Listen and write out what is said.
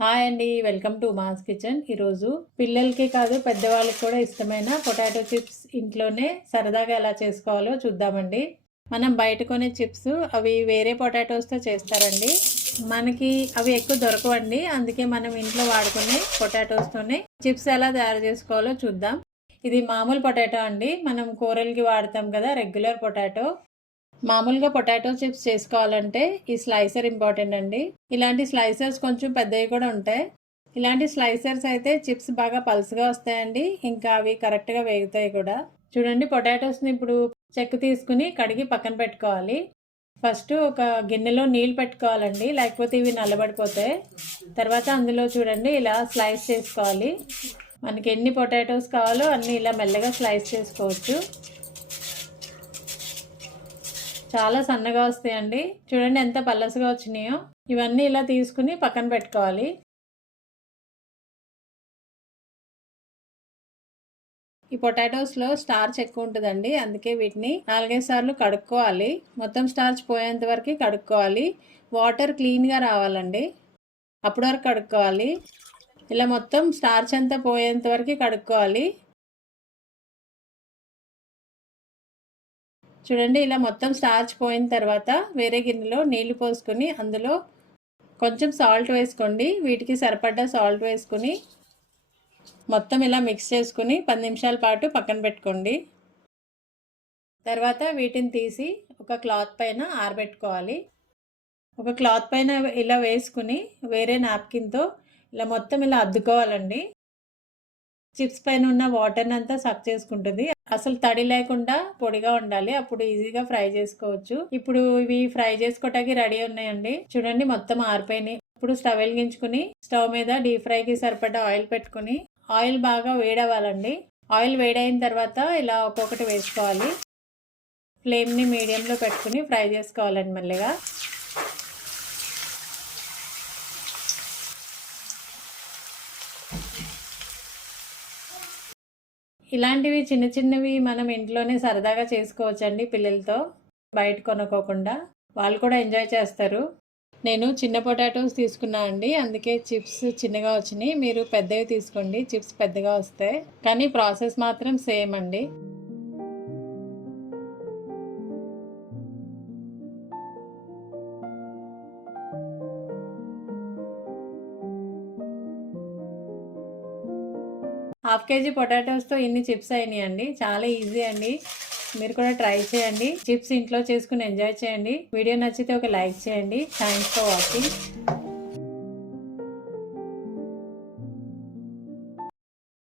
Hi అండి welcome to mass kitchen. ఈరోజు పిల్లలకి కాదు పెద్దవాళ్ళకి కూడా ఇష్టమైన పొటాటో చిప్స్ ఇంట్లోనే సరదాగా ఎలా చేసుకోవాలో చూద్దామండి. మనం బయట కొనే చిప్స్ అవి వేరే పొటాటోస్తో చేస్తారండి. మనకి అవి ఎక్కువ దొరకవండి అందుకే మనం ఇంట్లో వాడుకునే పొటాటోస్తోనే చిప్స్ ఎలా తయారు చేసుకోవాలో చూద్దాం. ఇది మామూలు పొటాటో అండి మనం కూరలకి వాడతాం కదా రెగ్యులర్ పొటాటో. మామూలుగా పొటాటో చిప్స్ చేసుకోవాలంటే ఈ స్లైసర్ ఇంపార్టెంట్ అండి. ఇలాంటి స్లైసర్స్ కొంచెం పెద్దవి కూడా ఉంటాయి. ఇలాంటి స్లైసర్స్ అయితే చిప్స్ బాగా పల్స్గా వస్తాయండి. ఇంకా అవి కరెక్ట్గా వేగుతాయి కూడా. చూడండి పొటాటోస్ని ఇప్పుడు చెక్క తీసుకుని కడిగి పక్కన పెట్టుకోవాలి. ఫస్ట్ ఒక గిన్నెలో నీళ్ళు పెట్టుకోవాలండి. లేకపోతే ఇవి నల్లబడిపోతాయి. తర్వాత అందులో చూడండి ఇలా స్లైస్ చేసుకోవాలి. మనకి ఎన్ని పొటాటోస్ కావాలో అన్నీ ఇలా మెల్లగా స్లైస్ చేసుకోవచ్చు. చాలా సన్నగా వస్తాయండి. చూడండి ఎంత పల్లసగా వచ్చినాయో. ఇవన్నీ ఇలా తీసుకుని పక్కన పెట్టుకోవాలి. ఈ పొటాటోస్లో స్టార్చ్ ఎక్కువ ఉంటుందండి. అందుకే వీటిని నాలుగైదు సార్లు కడుక్కోవాలి. మొత్తం స్టార్చ్ పోయేంత వరకు కడుక్కోవాలి. వాటర్ క్లీన్గా రావాలండి. అప్పటి వరకు కడుక్కోవాలి. ఇలా మొత్తం స్టార్చ్ అంతా పోయేంత వరకు కడుక్కోవాలి. చూడండి ఇలా మొత్తం స్టార్చ్ పోయిన తర్వాత వేరే గిన్నెలో నీళ్ళు పోసుకొని అందులో కొంచెం సాల్ట్ వేసుకోండి. వీటికి సరిపడ్డ సాల్ట్ వేసుకుని మొత్తం ఇలా మిక్స్ చేసుకుని పది నిమిషాల పాటు పక్కన పెట్టుకోండి. తర్వాత వీటిని తీసి ఒక క్లాత్ పైన ఆరబెట్టుకోవాలి. ఒక క్లాత్ పైన ఇలా వేసుకుని వేరే నాప్కిన్తో ఇలా మొత్తం ఇలా అద్దుకోవాలండి. చిప్స్ పైన ఉన్న వాటర్ని అంతా సక్ చేసుకుంటుంది. అసలు తడి లేకుండా పొడిగా ఉండాలి. అప్పుడు ఈజీగా ఫ్రై చేసుకోవచ్చు. ఇప్పుడు ఇవి ఫ్రై చేసుకోవటానికి రెడీ ఉన్నాయండి. చూడండి మొత్తం ఆరిపోయినాయి. ఇప్పుడు స్టవ్ వెలిగించుకుని స్టవ్ మీద డీప్ ఫ్రైకి సరిపడా ఆయిల్ పెట్టుకుని ఆయిల్ బాగా వేడవ్వాలండి. ఆయిల్ వేడైన తర్వాత ఇలా ఒక్కొక్కటి వేసుకోవాలి. ఫ్లేమ్ని మీడియంలో పెట్టుకుని ఫ్రై చేసుకోవాలండి మళ్ళీగా ఇలాంటివి చిన్న చిన్నవి మనం ఇంట్లోనే సరదాగా చేసుకోవచ్చండి పిల్లలతో. బయట కొనుక్కోకుండా వాళ్ళు కూడా ఎంజాయ్ చేస్తారు. నేను చిన్న పొటాటోస్ తీసుకున్నా అండి. అందుకే చిప్స్ చిన్నగా వచ్చినాయి. మీరు పెద్దవి తీసుకోండి. చిప్స్ పెద్దగా వస్తాయి. కానీ ప్రాసెస్ మాత్రం సేమ్ అండి. హాఫ్ కేజీ పొటాటోస్తో ఇన్ని చిప్స్ అయినాయి అండి చాలా ఈజీ అండి. మీరు కూడా ట్రై చేయండి. చిప్స్ ఇంట్లో చేసుకుని ఎంజాయ్ చేయండి. వీడియో నచ్చితే ఒక లైక్ చేయండి. Thanks for watching.